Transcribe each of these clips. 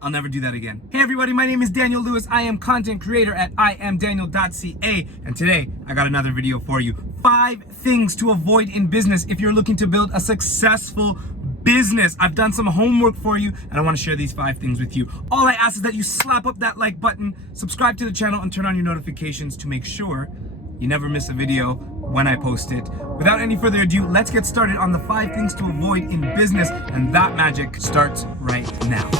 I'll never do that again. Hey everybody, my name is Daniel Lewis. I am content creator at iAMDANIEL.ca, and today I got another video for you. 5 things to avoid in business if you're looking to build a successful business. I've done some homework for you, and I want to share these 5 things with you. All I ask is that you slap up that like button, subscribe to the channel, and turn on your notifications to make sure you never miss a video when I post it. Without any further ado, let's get started on the 5 things to avoid in business, and that magic starts right now.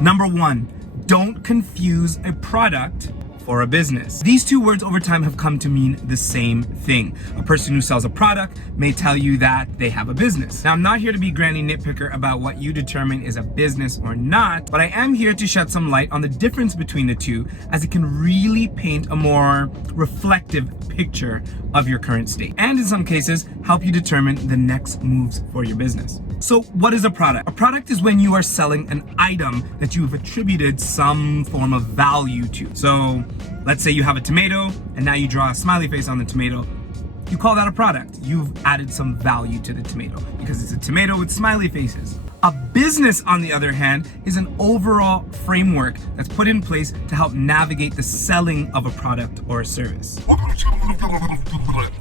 Number 1, don't confuse a product for a business. These 2 words over time have come to mean the same thing. A person who sells a product may tell you that they have a business. Now, I'm not here to be granny nitpicker about what you determine is a business or not, but I am here to shed some light on the difference between the 2, as it can really paint a more reflective picture of your current state, and in some cases, help you determine the next moves for your business. So what is a product? A product is when you are selling an item that you have attributed some form of value to. So let's say you have a tomato and now you draw a smiley face on the tomato. You call that a product. You've added some value to the tomato because it's a tomato with smiley faces. A business, on the other hand, is an overall framework that's put in place to help navigate the selling of a product or a service.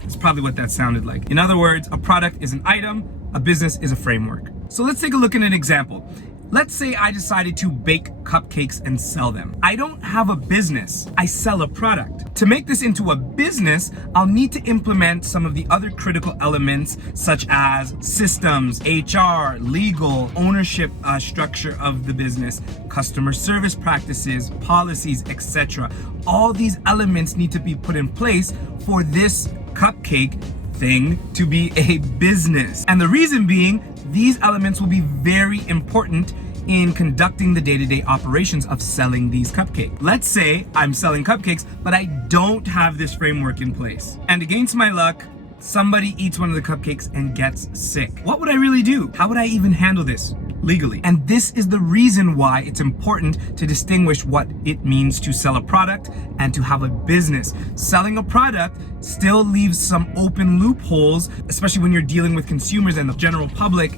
It's probably what that sounded like. In other words, a product is an item, a business is a framework. So let's take a look at an example. Let's say I decided to bake cupcakes and sell them. I don't have a business, I sell a product. To make this into a business, I'll need to implement some of the other critical elements such as systems, HR, legal, ownership structure of the business, customer service practices, policies, etc. All these elements need to be put in place for this cupcake thing to be a business. And the reason being, these elements will be very important in conducting the day-to-day operations of selling these cupcakes. Let's say I'm selling cupcakes, but I don't have this framework in place. And against my luck, somebody eats one of the cupcakes and gets sick. What would I really do? How would I even handle this legally? And this is the reason why it's important to distinguish what it means to sell a product and to have a business. Selling a product still leaves some open loopholes, especially when you're dealing with consumers and the general public.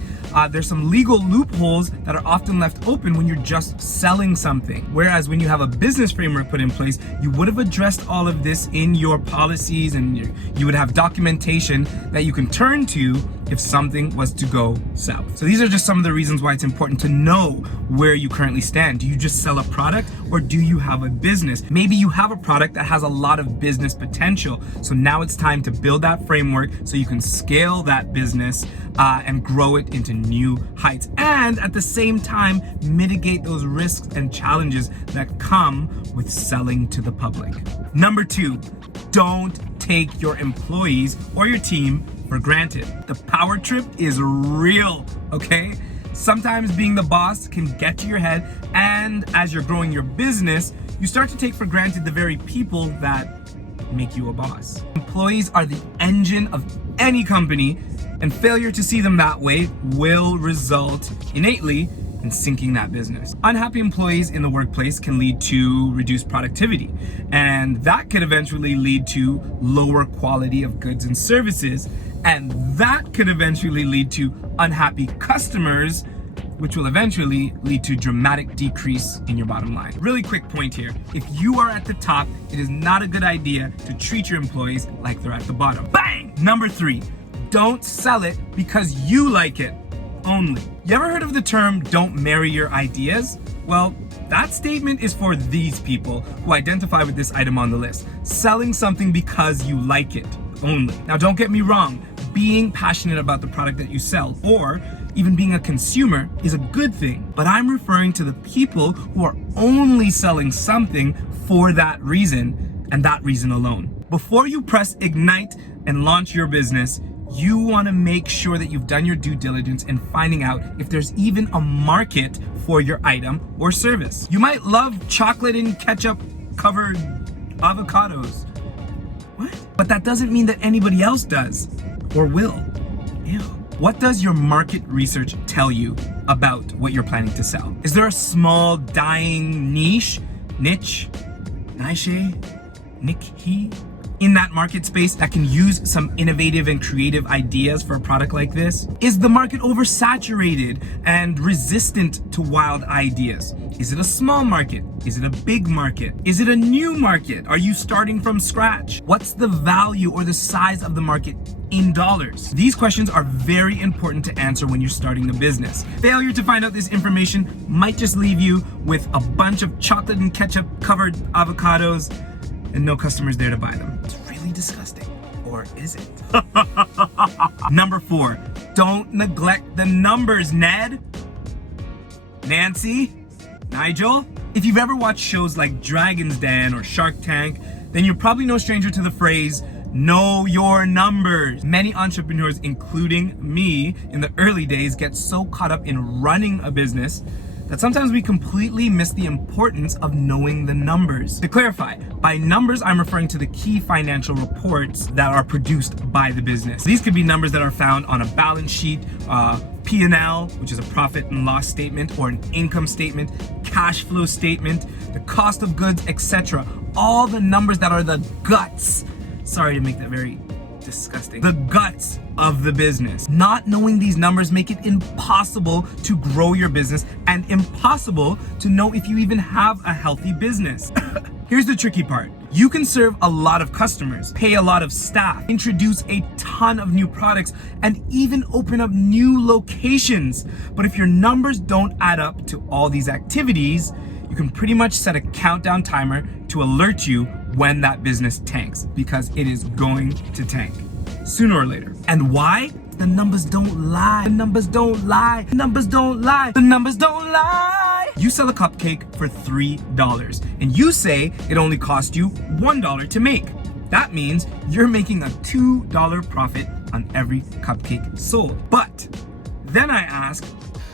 There's some legal loopholes that are often left open when you're just selling something. Whereas when you have a business framework put in place, you would have addressed all of this in your policies, and you would have documentation that you can turn to if something was to go south. So these are just some of the reasons why it's important to know where you currently stand. Do you just sell a product, or do you have a business? Maybe you have a product that has a lot of business potential. So now it's time to build that framework so you can scale that business and grow it into new heights. And at the same time, mitigate those risks and challenges that come with selling to the public. Number 2, don't take your employees or your team for granted. The power trip is real, okay? Sometimes being the boss can get to your head, and as you're growing your business, you start to take for granted the very people that make you a boss. Employees are the engine of any company, and failure to see them that way will result innately in sinking that business. Unhappy employees in the workplace can lead to reduced productivity, and that could eventually lead to lower quality of goods and services, and that could eventually lead to unhappy customers, which will eventually lead to dramatic decrease in your bottom line. Really quick point here. If you are at the top, it is not a good idea to treat your employees like they're at the bottom. Bang! Number 3, don't sell it because you like it only. You ever heard of the term, don't marry your ideas? Well, that statement is for these people who identify with this item on the list. Selling something because you like it only. Now, don't get me wrong. Being passionate about the product that you sell, or even being a consumer, is a good thing. But I'm referring to the people who are only selling something for that reason, and that reason alone. Before you press ignite and launch your business, you want to make sure that you've done your due diligence in finding out if there's even a market for your item or service. You might love chocolate and ketchup covered avocados. What? But that doesn't mean that anybody else does or will. Ew. What does your market research tell you about what you're planning to sell? Is there a small dying niche, in that market space that can use some innovative and creative ideas for a product like this? Is the market oversaturated and resistant to wild ideas? Is it a small market? Is it a big market? Is it a new market? Are you starting from scratch? What's the value or the size of the market in dollars? These questions are very important to answer when you're starting a business. Failure to find out this information might just leave you with a bunch of chocolate and ketchup covered avocados and no customers there to buy them. It's really disgusting. Or is it? Number 4, don't neglect the numbers, Ned. Nancy? Nigel? If you've ever watched shows like Dragon's Den or Shark Tank, then you're probably no stranger to the phrase, know your numbers. Many entrepreneurs, including me in the early days, get so caught up in running a business that sometimes we completely miss the importance of knowing the numbers. To clarify, by numbers, I'm referring to the key financial reports that are produced by the business. These could be numbers that are found on a balance sheet, P&L, which is a profit and loss statement, or an income statement, cash flow statement, the cost of goods, etc. All the numbers that are the guts. Sorry to make that very disgusting. The guts of the business. Not knowing these numbers make it impossible to grow your business and impossible to know if you even have a healthy business. Here's the tricky part. You can serve a lot of customers, pay a lot of staff, introduce a ton of new products, and even open up new locations. But if your numbers don't add up to all these activities, you can pretty much set a countdown timer to alert you when that business tanks, because it is going to tank sooner or later. And why? The numbers don't lie. The numbers don't lie. The numbers don't lie. The numbers don't lie. You sell a cupcake for $3 and you say it only cost you $1 to make. That means you're making a $2 profit on every cupcake sold. But then I ask,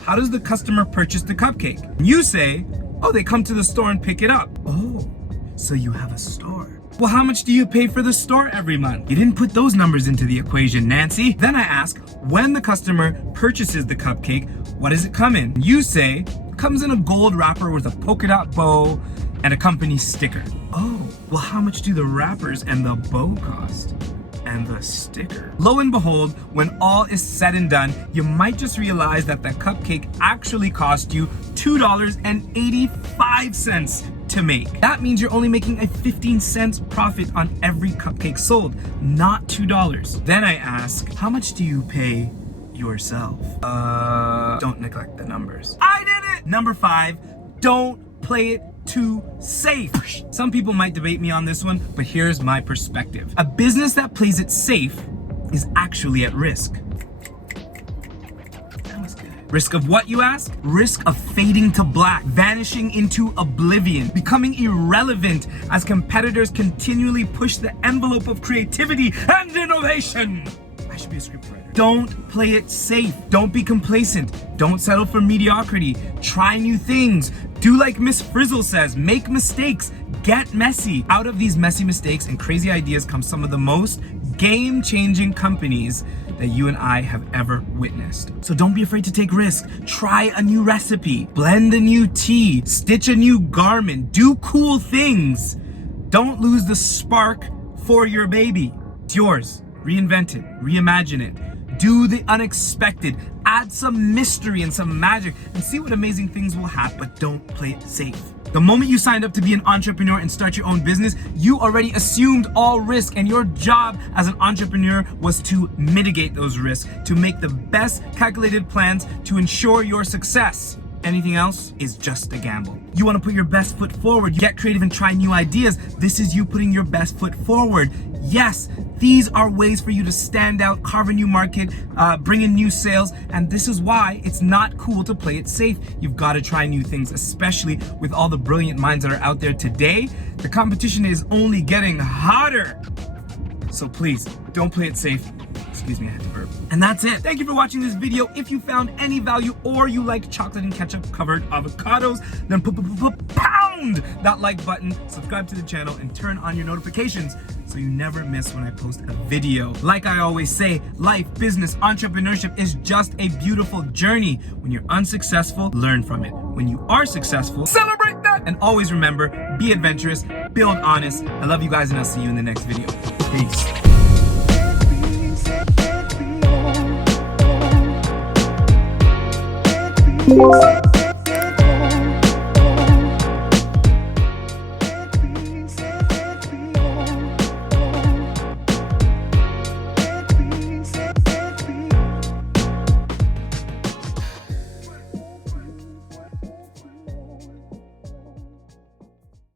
how does the customer purchase the cupcake? And you say, oh, they come to the store and pick it up. Oh, so you have a store. Well, how much do you pay for the store every month? You didn't put those numbers into the equation, Nancy. Then I ask, when the customer purchases the cupcake, what does it come in? You say, it comes in a gold wrapper with a polka dot bow and a company sticker. Oh, well, how much do the wrappers and the bow cost? And the sticker. Lo and behold, when all is said and done, you might just realize that the cupcake actually cost you $2.85 to make. That means you're only making a 15 cents profit on every cupcake sold, not $2. Then I ask, how much do you pay yourself? Don't neglect the numbers. I did it! Number 5, don't play it too safe. Some people might debate me on this one, but here's my perspective. A business that plays it safe is actually at risk. That was good. Risk of what, you ask? Risk of fading to black, vanishing into oblivion, becoming irrelevant as competitors continually push the envelope of creativity and innovation. I should be a scriptwriter. Don't play it safe. Don't be complacent. Don't settle for mediocrity. Try new things. Do like Miss Frizzle says, make mistakes, get messy. Out of these messy mistakes and crazy ideas come some of the most game-changing companies that you and I have ever witnessed. So don't be afraid to take risks. Try a new recipe, blend a new tea, stitch a new garment, do cool things. Don't lose the spark for your baby. It's yours. Reinvent it, reimagine it, do the unexpected, add some mystery and some magic, and see what amazing things will happen, but don't play it safe. The moment you signed up to be an entrepreneur and start your own business, you already assumed all risk, and your job as an entrepreneur was to mitigate those risks, to make the best calculated plans to ensure your success. Anything else is just a gamble. You want to put your best foot forward, get creative and try new ideas. This is you putting your best foot forward. Yes, these are ways for you to stand out, carve a new market, bring in new sales, and this is why it's not cool to play it safe. You've got to try new things, especially with all the brilliant minds that are out there today. The competition is only getting hotter. So please, don't play it safe. Excuse me, I had to burp. And that's it. Thank you for watching this video. If you found any value or you like chocolate and ketchup covered avocados, then pound that like button, subscribe to the channel, and turn on your notifications so you never miss when I post a video. Like I always say, life, business, entrepreneurship is just a beautiful journey. When you're unsuccessful, learn from it. When you are successful, celebrate that! that. And always remember, be adventurous, build honest. I love you guys, and I'll see you in the next video. Peace.